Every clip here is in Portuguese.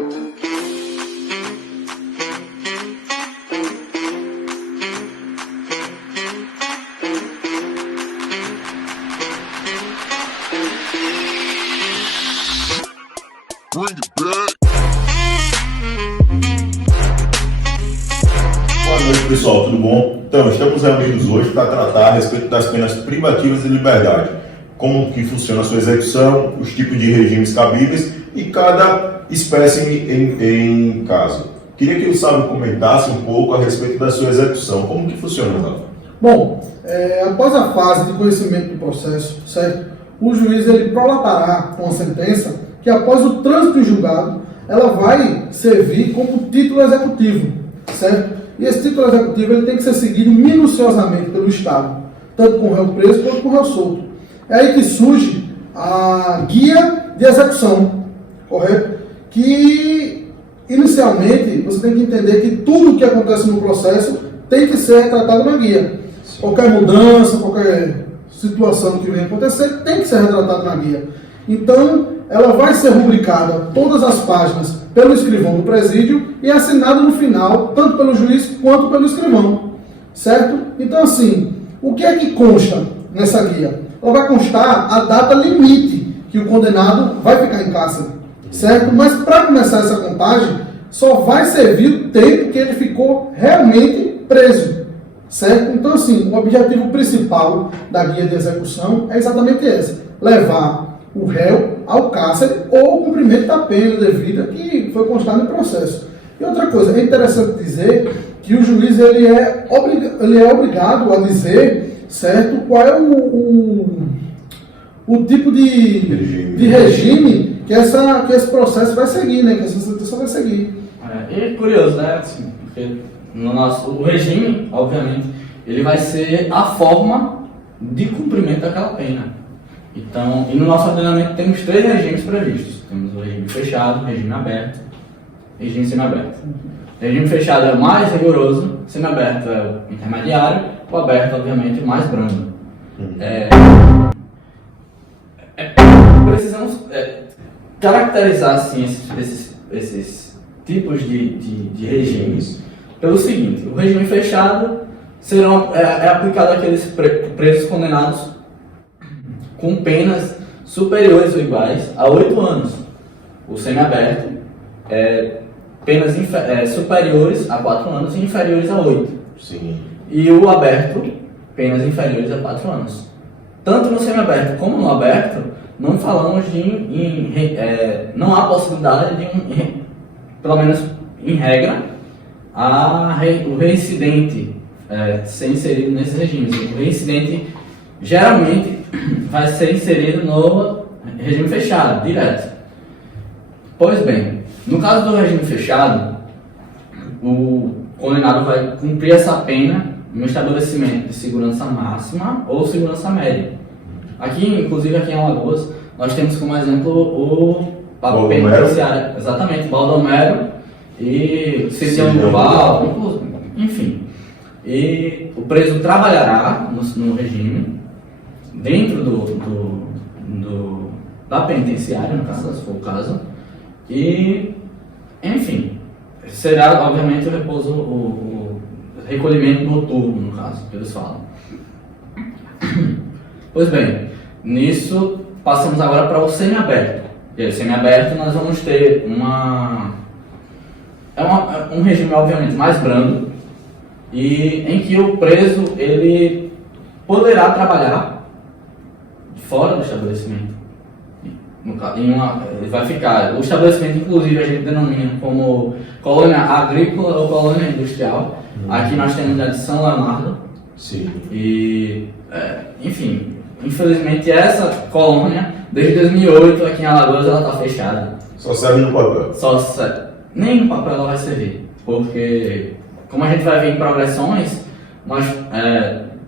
Bring it back. Boa noite, pessoal, tudo bom? Então, estamos reunidos hoje para tratar a respeito das penas privativas de liberdade, como que funciona a sua execução, os tipos de regimes cabíveis e cada espécime em caso. Queria que o Sábio comentasse um pouco a respeito da sua execução. Como que funciona, Sábio? Bom, após a fase de conhecimento do processo, certo? O juiz ele prolatará com a sentença que após o trânsito em julgado, ela vai servir como título executivo, certo? E esse título executivo ele tem que ser seguido minuciosamente pelo Estado, tanto com o réu preso quanto com o réu solto. É aí que surge a guia de execução, correto? Que, inicialmente, você tem que entender que tudo o que acontece no processo tem que ser tratado na guia. Qualquer mudança, qualquer situação que venha acontecer, tem que ser retratado na guia. Então, ela vai ser rubricada, todas as páginas, pelo escrivão do presídio e assinada no final, tanto pelo juiz quanto pelo escrivão, certo? Então, assim, o que é que consta nessa guia? Ela vai constar a data limite que o condenado vai ficar em cárcere, certo? Mas para começar essa contagem, só vai servir o tempo que ele ficou realmente preso, certo? Então, assim, o objetivo principal da guia de execução é exatamente esse: levar o réu ao cárcere ou o cumprimento da pena devida que foi constado no processo. E outra coisa, é interessante dizer que o juiz ele é obrigado a dizer, certo, qual é o tipo de regime que esse processo vai seguir, né, que essa sentença vai seguir. E é curioso, né, assim, porque o regime, obviamente, ele vai ser a forma de cumprimento daquela pena. Então, e no nosso ordenamento temos 3 regimes previstos. Temos o regime fechado, regime aberto, regime semiaberto. O regime fechado é o mais rigoroso, semiaberto é o intermediário, o aberto, obviamente, é o mais brando. Precisamos caracterizar assim, esses tipos de regimes pelo seguinte: o regime fechado é aplicado àqueles presos condenados com penas superiores ou iguais a 8 anos. O semiaberto penas superiores a 4 anos e inferiores a 8. Sim. E o aberto, penas inferiores a 4 anos. Tanto no semiaberto como no aberto, não falamos não há possibilidade de pelo menos em regra, o reincidente ser inserido nesses regimes. O reincidente geralmente vai ser inserido no regime fechado, direto. Pois bem, no caso do regime fechado, o condenado vai cumprir essa pena no estabelecimento de segurança máxima ou segurança média. Inclusive aqui em Alagoas, nós temos como exemplo o penitenciário, exatamente, Baldomero e Cecília Duval, enfim. E o preso trabalhará no regime dentro da penitenciária, no caso, se for o caso, e, enfim, será, obviamente, o repouso, o recolhimento noturno, no caso, que eles falam. Pois bem, nisso, passamos agora para o semiaberto. E aí, o semiaberto, nós vamos ter um regime, obviamente, mais brando, e em que o preso, ele poderá trabalhar fora do estabelecimento. Ele vai ficar. O estabelecimento, inclusive, a gente denomina como colônia agrícola ou colônia industrial. Aqui nós temos a de São Leonardo. Sim. E, enfim, infelizmente essa colônia, desde 2008, aqui em Alagoas, ela está fechada. Só serve no papel? Nem no papel ela vai servir. Porque, como a gente vai ver em progressões, nós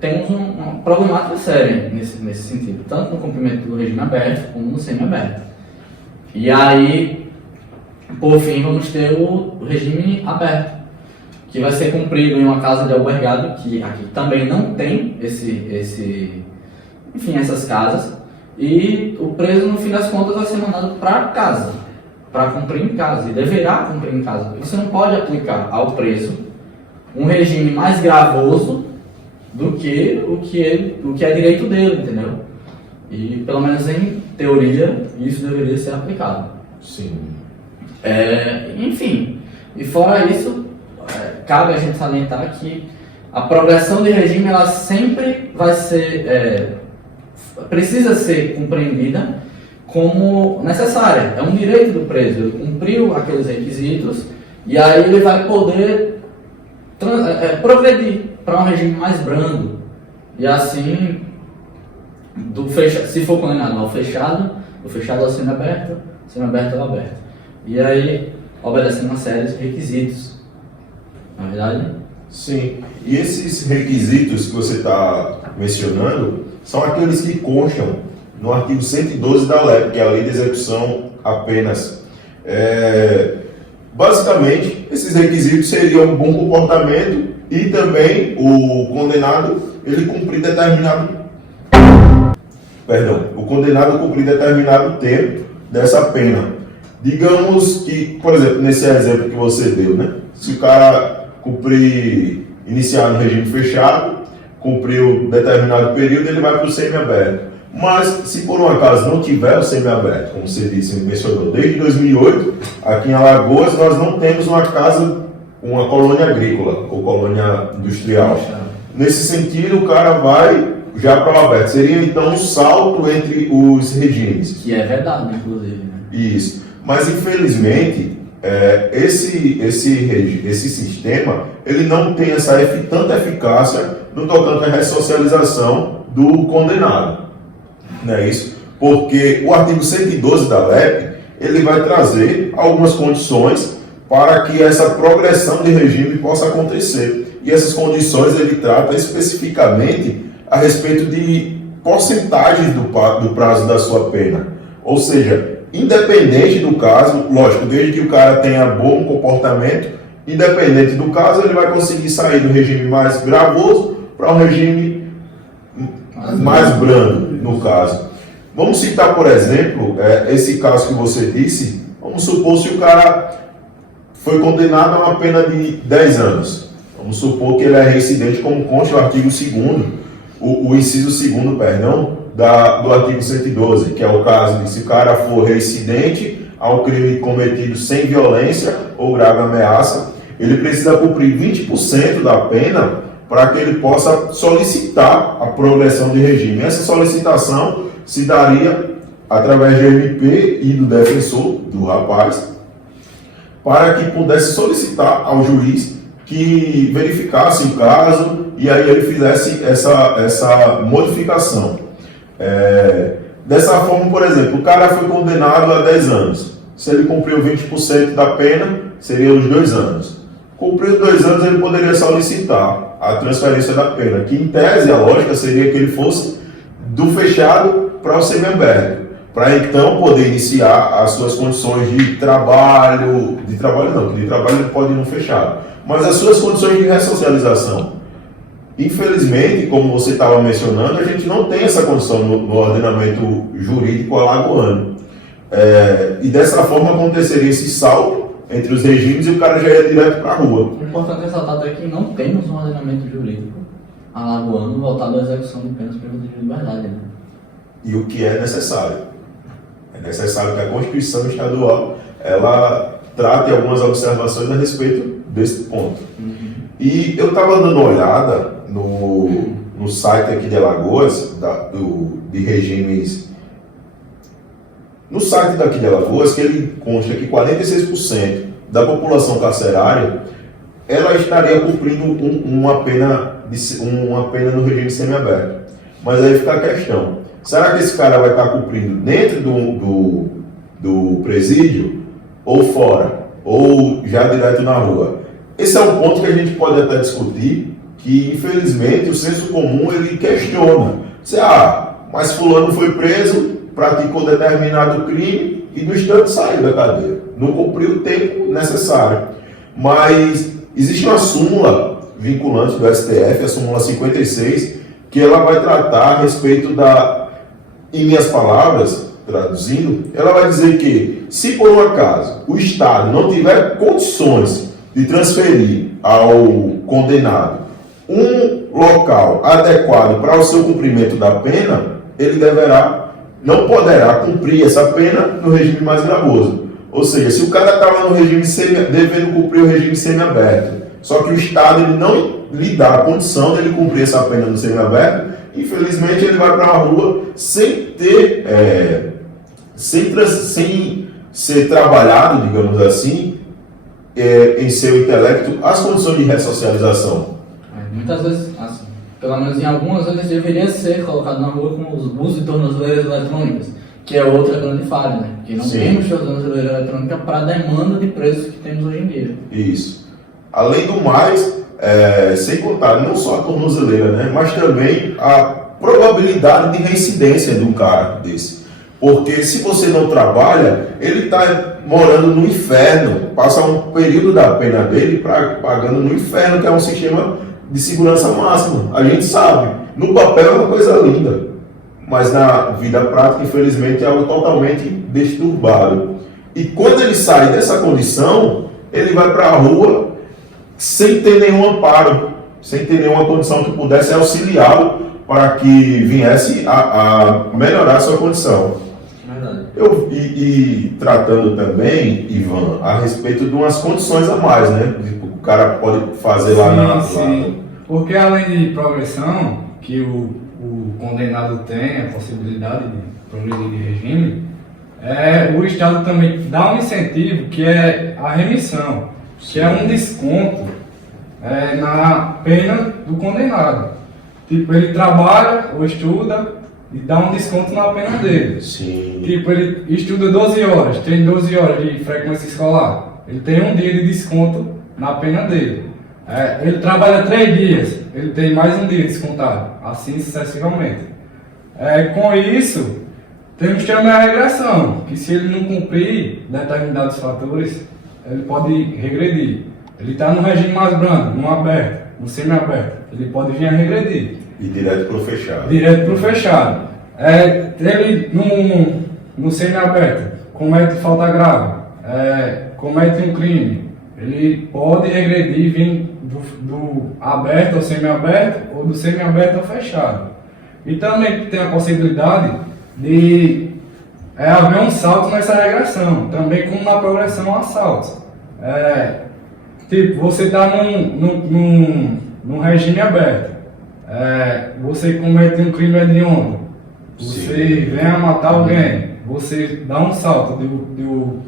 temos uma problemática séria nesse sentido, tanto no cumprimento do regime aberto como no semiaberto. E aí, por fim, vamos ter o regime aberto, que vai ser cumprido em uma casa de albergado, que aqui também não tem essas casas, e o preso, no fim das contas, vai ser mandado para casa. para cumprir em casa, e deverá cumprir em casa. Você não pode aplicar ao preso um regime mais gravoso do que o que é direito dele, entendeu? E, pelo menos em teoria, isso deveria ser aplicado. Sim. Enfim, e fora isso, cabe a gente salientar que a progressão de regime, ela sempre vai ser, precisa ser compreendida como necessária. É um direito do preso, ele cumpriu aqueles requisitos, e aí ele vai poder progredir para um regime mais brando. E assim, se for condenado ao fechado, do fechado ao semiaberto ao aberto. E aí, obedecendo uma série de requisitos. Na verdade? Sim. E esses requisitos que você está mencionando são aqueles que constam no artigo 112 da LEP, que é a Lei de Execução apenas. Basicamente, esses requisitos seriam um bom comportamento e também o condenado cumprir determinado tempo dessa pena. Digamos que, por exemplo, nesse exemplo que você deu, né? Se o cara iniciar no regime fechado, cumpriu determinado período, ele vai para o semiaberto. Mas, se por um acaso não tiver o semiaberto, como você disse, mencionou, desde 2008, aqui em Alagoas, nós não temos uma colônia agrícola ou colônia industrial. Nesse sentido, o cara vai já para o aberto. Seria, então, um salto entre os regimes. Que é verdade, inclusive. Né? Isso. Mas, infelizmente, esse sistema, ele não tem tanta eficácia no tocante à ressocialização do condenado. Não é isso? Porque o artigo 112 da LEP, ele vai trazer algumas condições para que essa progressão de regime possa acontecer. E essas condições ele trata especificamente a respeito de porcentagens do prazo da sua pena. Ou seja, independente do caso, lógico, desde que o cara tenha bom comportamento, independente do caso, ele vai conseguir sair do regime mais gravoso para um regime mais brando, no caso. Vamos citar, por exemplo, esse caso que você disse. Vamos supor se o cara foi condenado a uma pena de 10 anos. Vamos supor que ele é reincidente, como consta o artigo 2º, o inciso 2º, perdão, do artigo 112, que é o caso de se o cara for reincidente a um crime cometido sem violência ou grave ameaça, ele precisa cumprir 20% da pena para que ele possa solicitar a progressão de regime. Essa solicitação se daria através do MP e do defensor do rapaz, para que pudesse solicitar ao juiz que verificasse o caso e aí ele fizesse essa modificação. Dessa forma, por exemplo, o cara foi condenado a 10 anos. Se ele cumpriu 20% da pena, seria os 2 anos. Cumpriu os 2 anos, ele poderia solicitar a transferência da pena, que em tese a lógica seria que ele fosse do fechado para o semiaberto, para então poder iniciar as suas condições de trabalho ele pode ir no fechado, mas as suas condições de ressocialização. Infelizmente, como você estava mencionando, a gente não tem essa condição no ordenamento jurídico alagoano. E dessa forma aconteceria esse salto entre os regimes e o cara já ia direto para a rua. O importante ressaltar até que não temos um ordenamento jurídico alagoano voltado à execução de penas privativas de liberdade. Né? E o que é necessário? É necessário que a Constituição Estadual ela trate algumas observações a respeito desse ponto. Uhum. E eu estava dando uma olhada no site aqui de Alagoas, de regimes. No site daqui de Alagoas, que ele consta que 46% da população carcerária ela estaria cumprindo uma pena no regime semiaberto. Mas aí fica a questão: será que esse cara vai estar cumprindo dentro do presídio ou fora? Ou já direto na rua? Esse é um ponto que a gente pode até discutir, que infelizmente o senso comum ele questiona. Mas fulano foi preso, praticou determinado crime e no instante saiu da cadeia. Não cumpriu o tempo necessário. Mas existe uma súmula vinculante do STF, a súmula 56, que ela vai tratar a respeito em minhas palavras, traduzindo, ela vai dizer que, se por um acaso o Estado não tiver condições de transferir ao condenado um local adequado para o seu cumprimento da pena, ele não poderá cumprir essa pena no regime mais gravoso. Ou seja, se o cara estava no regime devendo cumprir o regime semiaberto, só que o Estado ele não lhe dá a condição de ele cumprir essa pena no semiaberto, infelizmente ele vai para a rua sem ser trabalhado, digamos assim, em seu intelecto as condições de ressocialização. Muitas vezes, assim, pelo menos em algumas vezes, deveria ser colocado na rua com os uso de tornozeleiras eletrônicas, que é outra grande falha, né? Porque não temos tornozeleira eletrônica para a demanda de preços que temos hoje em dia. Isso. Além do mais, sem contar não só a tornozeleira, né, mas também a probabilidade de reincidência de um cara desse. Porque se você não trabalha, ele está morando no inferno, passa um período da pena dele pagando no inferno, que é um sistema de segurança máxima. A gente sabe, no papel é uma coisa linda, mas na vida prática, infelizmente, é algo totalmente disturbado. E quando ele sai dessa condição, ele vai para a rua sem ter nenhum amparo, sem ter nenhuma condição que pudesse auxiliá-lo para que viesse a melhorar a sua condição. E tratando também, Ivan, a respeito de umas condições a mais, né? O cara pode fazer lá na... Sim. Porque além de progressão, que o condenado tem a possibilidade de progredir de regime, o Estado também dá um incentivo que é a remissão, que é um desconto na pena do condenado. Tipo, ele trabalha ou estuda e dá um desconto na pena dele. Sim. Tipo, ele estuda 12 horas, tem 12 horas de frequência escolar, ele tem um dia de desconto na pena dele. Ele trabalha 3 dias, ele tem mais um dia descontado, assim sucessivamente. Com isso, temos também a regressão, que se ele não cumprir determinados fatores, ele pode regredir. Ele está no regime mais brando, no aberto, no semi-aberto, ele pode vir a regredir. E direto para o fechado. Direto para o fechado. Ele no semi-aberto comete falta grave, comete um crime, ele pode regredir e vir do aberto ao semi-aberto ou do semi-aberto ao fechado. E também tem a possibilidade de haver um salto nessa regressão, também como na progressão há saltos. Tipo, você está num regime aberto, você comete um crime hediondo, você vem a matar alguém, você dá um salto do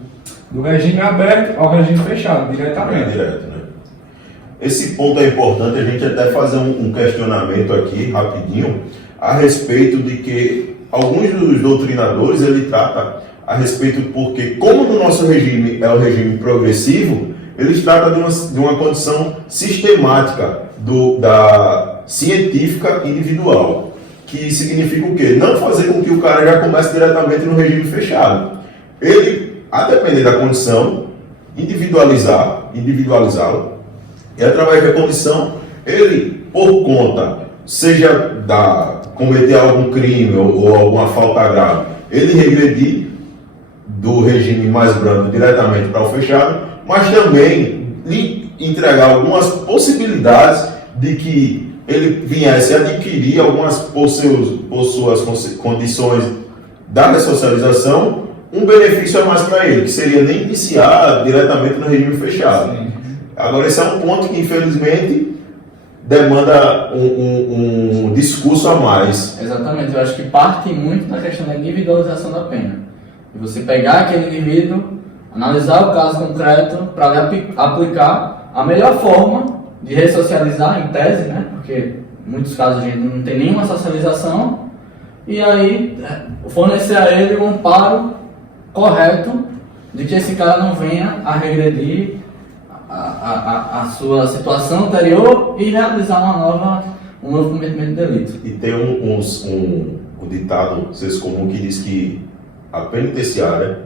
regime aberto ao regime fechado, diretamente. Direto, né? Esse ponto é importante a gente até fazer um questionamento aqui, rapidinho, a respeito de que alguns dos doutrinadores, ele trata a respeito porque, como no nosso regime é o regime progressivo, eles tratam de uma condição sistemática da científica individual, que significa o quê? Não fazer com que o cara já comece diretamente no regime fechado. Ele, a depender da condição, individualizá-lo, e através da condição, ele, por conta, seja cometer algum crime ou alguma falta grave, ele regredir do regime mais brando diretamente para o fechado, mas também lhe entregar algumas possibilidades de que ele viesse a adquirir algumas por suas condições da ressocialização, um benefício a mais para ele, que seria nem iniciar diretamente no regime fechado. Sim. Agora, esse é um ponto que, infelizmente, demanda um discurso a mais. Exatamente, eu acho que parte muito da questão da individualização da pena. E você pegar aquele indivíduo, analisar o caso concreto para aplicar a melhor forma de ressocializar, em tese, né? Porque em muitos casos a gente não tem nenhuma socialização, e aí fornecer a ele um amparo correto de que esse cara não venha a regredir a sua situação anterior e realizar um novo cometimento de delito. E tem um ditado senso comum que diz que a penitenciária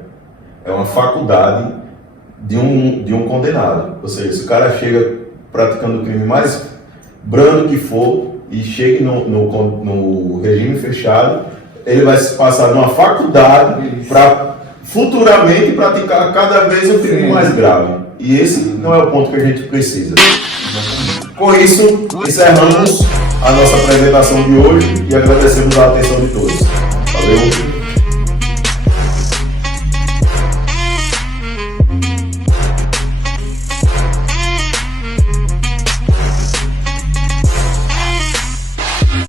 é uma faculdade de um condenado. Ou seja, se o cara chega praticando o crime mais brando que for e chega no regime fechado, ele vai se passar numa faculdade para futuramente praticar cada vez um crime mais grave. E esse não é o ponto que a gente precisa. Com isso, encerramos a nossa apresentação de hoje e agradecemos a atenção de todos. Valeu!